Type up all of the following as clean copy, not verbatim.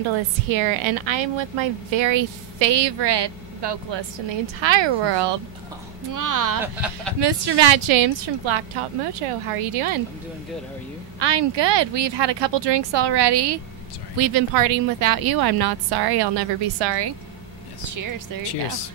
Scandalous here, and I'm with my very favorite vocalist in the entire world, Mr. Matt James from Blacktop Mojo. How are you doing? I'm doing good. How are you? I'm good. We've had a couple drinks already. Sorry. We've been partying without you. I'm not sorry. I'll never be sorry. Yes. Cheers. There you Cheers.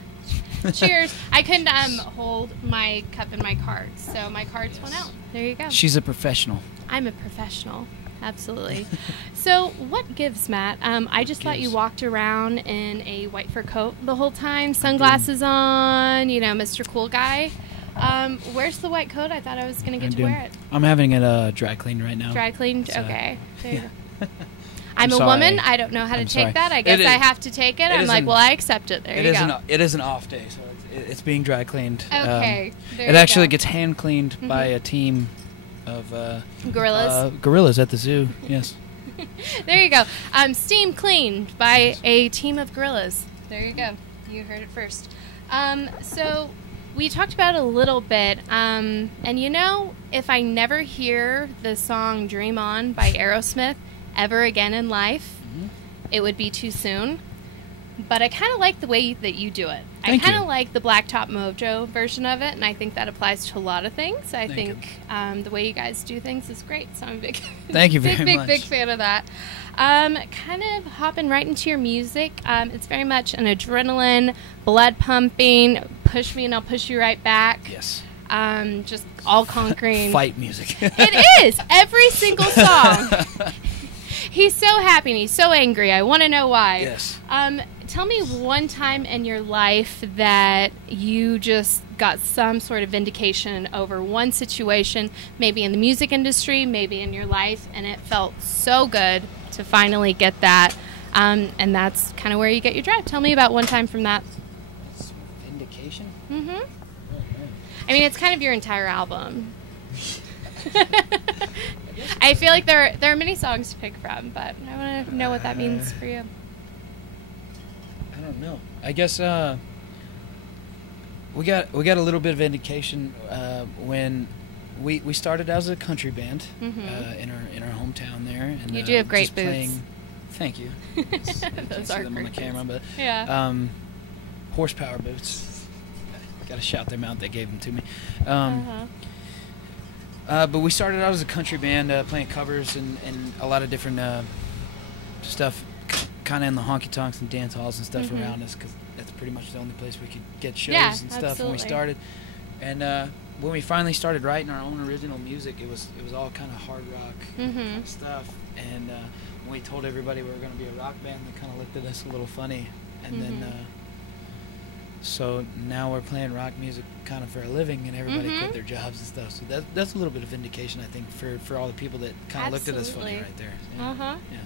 go. Cheers. I couldn't hold my cup in my cards, so my cards went out. There you go. She's a professional. I'm a professional. Absolutely. So what gives, Matt? I just thought you walked around in a white fur coat the whole time, sunglasses on, you know, Mr. Cool Guy. Where's the white coat? I thought I was going to get to wear it. I'm having it dry cleaned right now. Dry cleaned? Okay. There you go. I'm a sorry. woman. I don't know how to take that. I guess I have to take it. I'm like, well, I accept it. There you go. It is an off day, so it's being dry cleaned. Okay. It actually gets hand cleaned by a team of gorillas. Gorillas at the zoo. Yes. There you go. Steam cleaned by a team of gorillas. There you go. You heard it first. So we talked about it a little bit, and you know, if I never hear the song "Dream On" by Aerosmith ever again in life, it would be too soon. But I kind of like the way that you do it. I kind of like the Blacktop Mojo version of it, and I think that applies to a lot of things. I think the way you guys do things is great, so I'm a big, Thank you very much. big fan of that. Kind of hopping right into your music. It's very much an adrenaline, blood pumping, push me and I'll push you right back. Yes. Just all conquering. Fight music. It is! Every single song. He's so happy and he's so angry. I want to know why. Yes. Tell me one time in your life that you just got some sort of vindication over one situation, maybe in the music industry, maybe in your life, and it felt so good to finally get that. And that's kind of where you get your drive. Tell me about one time from that. Vindication? Mm-hmm. I mean, it's kind of your entire album. I feel like there are many songs to pick from, but I want to know what that means for you. I don't know. I guess we got a little bit of indication when we started as a country band in our hometown there. And, you do have great boots. Thank you. Those are them on the camera, but yeah. Horsepower boots. Got to shout them out. They gave them to me. But we started out as a country band, playing covers and a lot of different stuff, kind of in the honky-tonks and dance halls and stuff around us, because that's pretty much the only place we could get shows and stuff when we started. And when we finally started writing our own original music, it was all kind of hard rock kind of stuff. And when we told everybody we were going to be a rock band, they kind of looked at us a little funny. And then so now we're playing rock music kind of for a living, and everybody quit their jobs and stuff. So that's a little bit of vindication, I think, for all the people that kind of looked at us funny right there. Yeah. Yeah.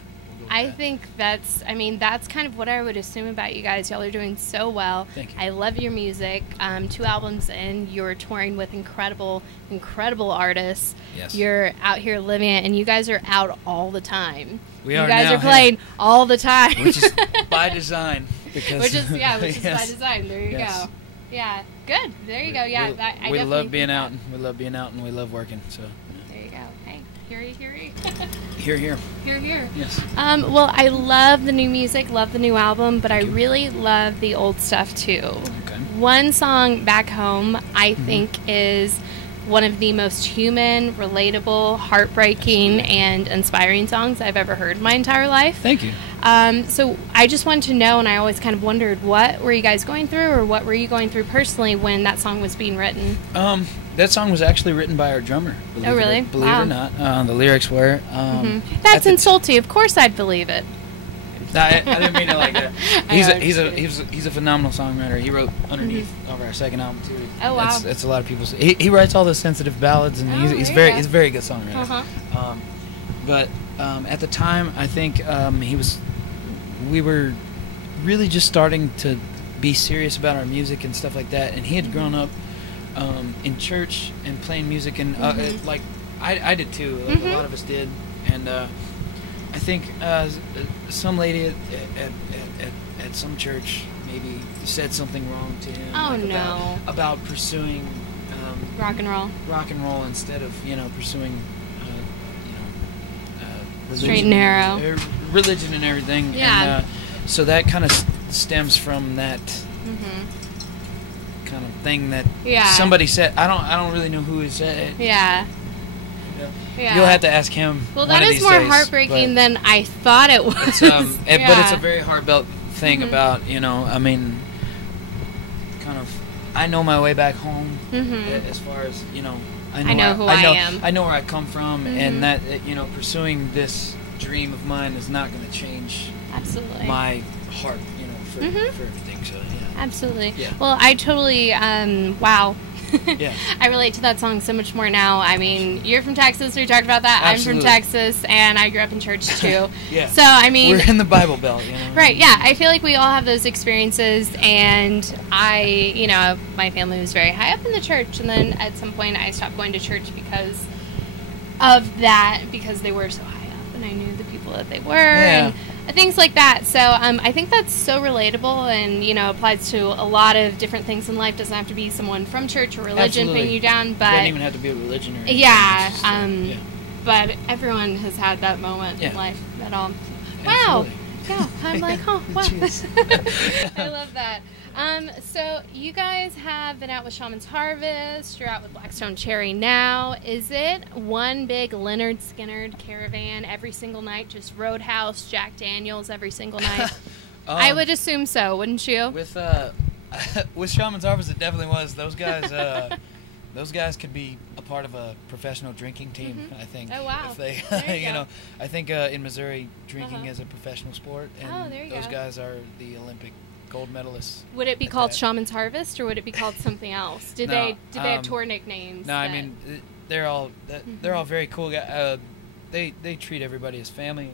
I think that's kind of what I would assume about you guys. Y'all are doing so well. Thank you. I love your music. 2 albums in, you're touring with incredible artists. Yes. You're out here living it, and you guys are out all the time. You guys are playing all the time. Which is by design. Which is by design. There you go. Yeah, good. There you go. Yeah, I we love being out. We love being out, and we love working. So there you go. Hey, hear. Hear. Yes. Well, I love the new music, love the new album, but I really love the old stuff too. Okay. One song, Back Home, I think is one of the most human, relatable, heartbreaking, and inspiring songs I've ever heard in my entire life. Thank you. So I just wanted to know, and I always kind of wondered, what were you guys going through, or what were you going through personally when that song was being written? That song was actually written by our drummer. Believe it or not. The lyrics were. That's insulting. Of course I'd believe it. I didn't mean it like that. He's a phenomenal songwriter. He wrote underneath of our second album too. Oh wow! It's a lot of people's. He writes all the sensitive ballads, and he's a very good songwriter. But at the time, I think we were really just starting to be serious about our music and stuff like that. And he had grown up in church and playing music, and like I did too. Like a lot of us did, and I think some lady at some church maybe said something wrong to him. Oh, no. About pursuing rock and roll instead of pursuing Straight and narrow. Religion and everything. Yeah. And, so that kind of stems from that kind of thing that somebody said. I don't really know who it said. Yeah. Yeah. You'll have to ask him. Well, that is more heartbreaking than I thought it was. But it's a very heartfelt thing about, I mean, kind of, I know my way back home as far as, I know who I am. I know where I come from, and that, pursuing this dream of mine is not going to change my heart, for everything. So, yeah. Absolutely. Yeah. Well, I totally, wow. Yeah. I relate to that song so much more now. I mean, you're from Texas, we talked about that. Absolutely. I'm from Texas, and I grew up in church too. Yeah. So, I mean, we're in the Bible Belt, Right, yeah. I feel like we all have those experiences, and my family was very high up in the church, and then at some point I stopped going to church because of that, because they were so high up, and I knew the people that they were, and things like that. So I think that's so relatable, and applies to a lot of different things in life. Doesn't have to be someone from church or religion putting you down, but doesn't even have to be a religion or anything. Yeah, but everyone has had that moment in life at all. Wow. Yeah, I'm like, oh, wow. I love that. So you guys have been out with Shaman's Harvest. You're out with Blackstone Cherry now. Is it one big Leonard Skinner caravan every single night? Just Roadhouse, Jack Daniels every single night? I would assume so, wouldn't you? With Shaman's Harvest, it definitely was. Those guys could be a part of a professional drinking team, I think. Oh, wow. If they, I think in Missouri, drinking is a professional sport, and those guys are the Olympic gold medalists. Would it be called Shaman's Harvest, or would it be called something else? Did they have tour nicknames? No, I mean they're all very cool guys. They treat everybody as family.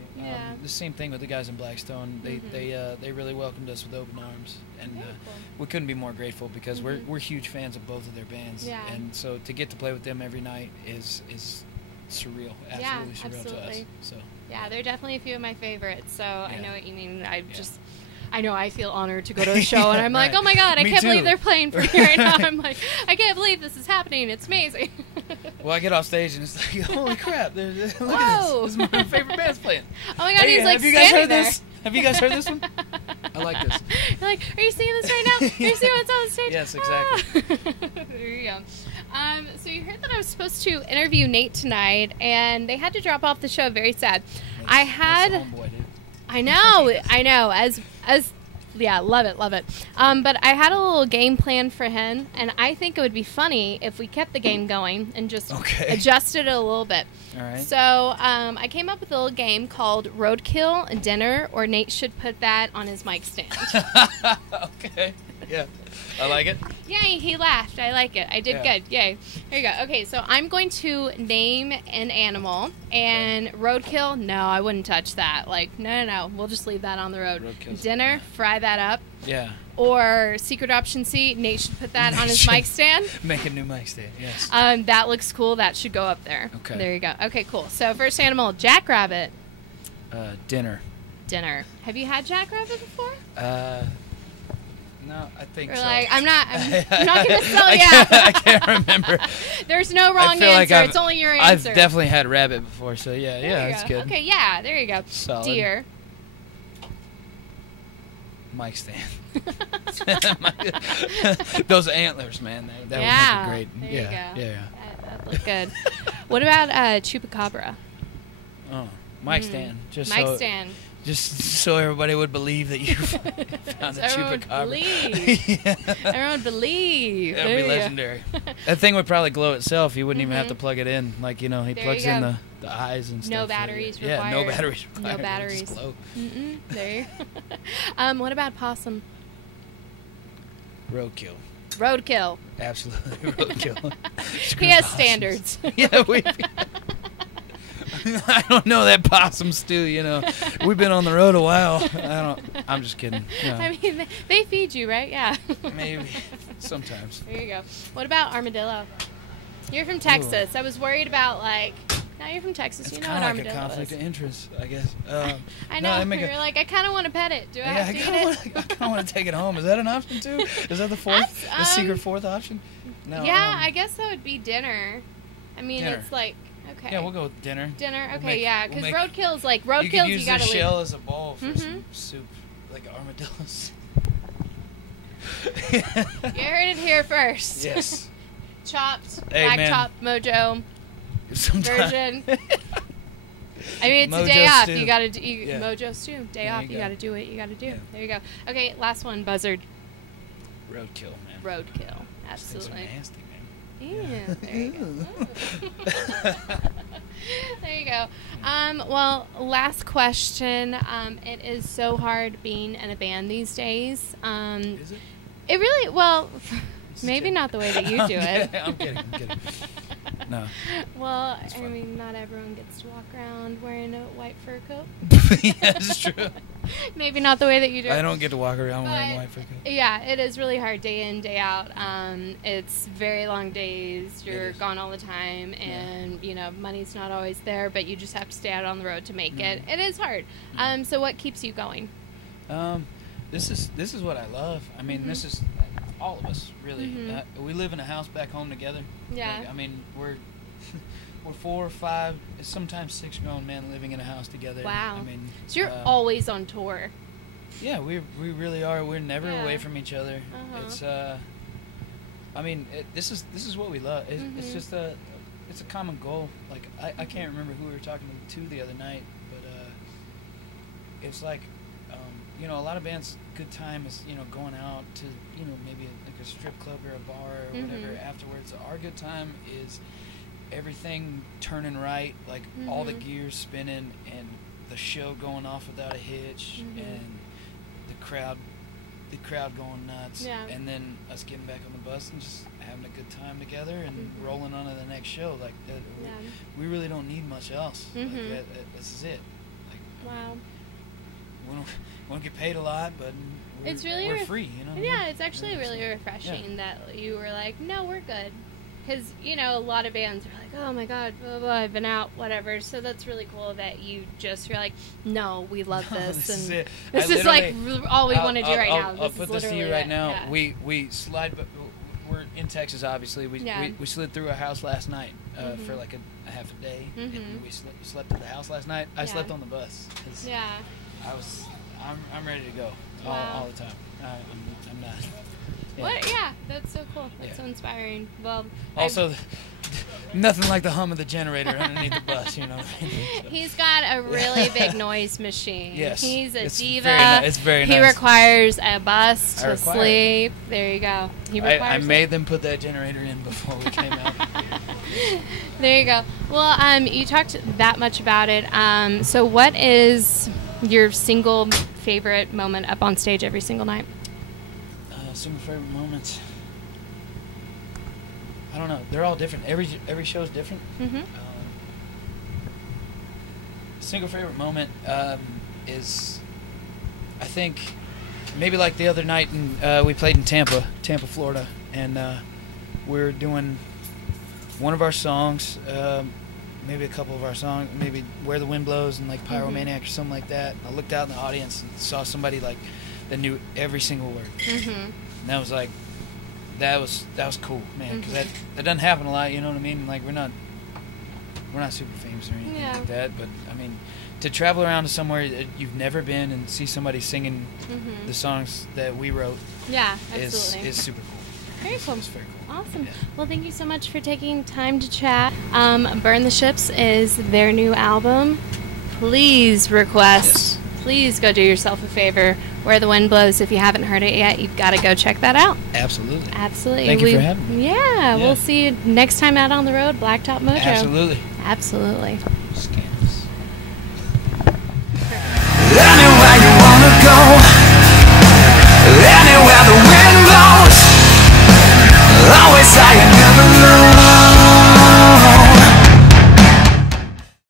The same thing with the guys in Blackstone. They really welcomed us with open arms, and we couldn't be more grateful because we're huge fans of both of their bands. Yeah. And so to get to play with them every night is surreal, absolutely surreal to us. So yeah, they're definitely a few of my favorites. So I know what you mean. I know I feel honored to go to a show, and I'm like, oh my god, I can't believe they're playing for me right now. I'm like, I can't believe this is happening. It's amazing. Well, I get off stage, and it's like, holy crap, look at this. This is my favorite band's playing. Oh my god, he's like have you guys heard there. this? Have you guys heard this one? I like this. You're like, are you seeing this right now? Are you seeing what's on stage? Yes, exactly. There you go. So you heard that I was supposed to interview Nate tonight, and they had to drop off the show. Very sad. That's the homeboy, dude. I know. Yeah, love it. But I had a little game planned for him, and I think it would be funny if we kept the game going and just adjusted it a little bit. All right. So I came up with a little game called Roadkill Dinner, or Nate should put that on his mic stand. Okay. Yeah. I like it. Yeah, he laughed. I like it. I did good. Yay. Here you go. Okay, so I'm going to name an animal, and roadkill, no, I wouldn't touch that. Like, no. We'll just leave that on the road. Roadkill's Dinner, fry that up. Yeah. Or secret option C, Nate should put that on his mic stand. Make a new mic stand, yes. That looks cool. That should go up there. Okay. There you go. Okay, cool. So first animal, jackrabbit. Dinner. Have you had jackrabbit before? No, I think or so. Like, I'm not going to sell you. I can't remember. There's no wrong answer. It's only your answer. I've definitely had rabbit before, so yeah, that's good. Okay, yeah, there you go. Solid. Deer. Mic stand. Those antlers, man. That would make it great. There you go. Yeah. That looked good. What about chupacabra? Oh, mic stand. Stand. Just so everybody would believe that you found the chupacabra. Everyone would believe. That would be legendary. That thing would probably glow itself. You wouldn't even have to plug it in. Like, he plugs in the eyes and stuff. No batteries required. Yeah, no batteries required. No batteries. Just glow. There you go. What about possum? Roadkill. Absolutely Absolutely roadkill. He has standards. Yeah, I don't know that possum stew, We've been on the road a while. I'm just kidding. I mean, they feed you, right? Yeah. Maybe. Sometimes. There you go. What about armadillo? You're from Texas. I was worried about, now you're from Texas. It's you know what armadillo is. It's kind of like a conflict of interest, I guess. I know. You're like, I kind of want to pet it. Do I have to eat it? I kind of want to take it home. Is that an option, too? Is that the secret fourth option? No. Yeah, I guess that would be dinner. I mean, it's like... Okay. Yeah, we'll go with dinner. Dinner. Okay, We'll yeah, because roadkill's like you roadkills. could use You gotta the leave. shell as a bowl for some soup, like armadillos. You heard it here first. Yes. Chopped. Hey, Blacktop Mojo version. I mean, it's Mojo a day off. stew. You gotta do Yeah. Mojo stew. Day There off. you You go. gotta do what you gotta do. Yeah. There you go. Okay, last one. Buzzard. Roadkill, man. Roadkill. These things are Absolutely. nasty, man. Yeah. There you go. There you go. Well, last question. It is so hard being in a band these days. Is it? It really, well, maybe not the way that you do it. I'm kidding. No. Well, It's I fun. mean, not everyone gets to walk around wearing a white fur coat. Yeah, that's true. Maybe not the way that you do it. I don't get to walk around wearing But, white fur coat. Yeah, it is really hard day in, day out. It's very long days. You're is. gone all the time, and you know money's not always there. But you just have to stay out on the road to make it. It is hard. So what keeps you going? This is what I love. I mean, this is all of us really. We live in a house back home together. Yeah. Like, I mean, we're 4 or 5, sometimes 6 grown men living in a house together. Wow. I mean, So you're always on tour. yeah, we really are. We're never Yeah. away from each other. It's I mean, this is what we love. It's just it's a common goal. Like I can't remember who we were talking to the other night, but it's like you know, a lot of bands' good time is, you know, going out to, you know, maybe like a strip club or a bar or whatever afterwards. Our good time is everything turning right, like all the gears spinning and the show going off without a hitch and the crowd going nuts, and then us getting back on the bus and just having a good time together and rolling on to the next show. Like that, we really don't need much else. Like this is it. Like, Wow. we don't get paid a lot, but It's really we're free, you know. Yeah, it's actually really refreshing that you were like, no, we're good. Because, you know, a lot of bands are like, oh my God, blah, blah, I've been out, whatever. So that's really cool that you're like, no, we love this. This is it. This is like all we want to do right now. I'll put this to you right now. Yeah. We slide, we're in Texas, obviously. We slid through a house last night for like a half a day. And we slept at the house last night. I slept on the bus. Yeah. I'm ready to go all the time. I'm not. Yeah. What? Yeah, that's so cool. That's so inspiring. Well, also, nothing like the hum of the generator underneath the bus, you know what I mean? So. He's got a really big noise machine. Yes. He's a it's diva. It's very nice. He requires a bus to sleep. There you go. I made them put that generator in before we came out. There you go. Well, you talked that much about it. So what is your single favorite moment up on stage every single night? Single favorite moments. I don't know. They're all different. Every show is different. Single favorite moment is, I think, maybe like the other night, we played in Tampa, Florida, and we're doing one of our songs, maybe a couple of our songs, maybe Where the Wind Blows and like Pyromaniac or something like that. And I looked out in the audience and saw somebody like that knew every single word. And that was like, that was cool, man, because that doesn't happen a lot, you know what I mean? Like we're not super famous or anything like that, but I mean, to travel around to somewhere that you've never been and see somebody singing the songs that we wrote, is super cool. Very cool. It's very cool. Awesome. Well, thank you so much for taking time to chat. Burn the Ships is their new album. Please request. Please go do yourself a favor. Where the Wind Blows. If you haven't heard it yet, you've got to go check that out. Absolutely. Thank you for having me. Yeah, we'll see you next time out on the road, Blacktop Mojo. Absolutely. Absolutely.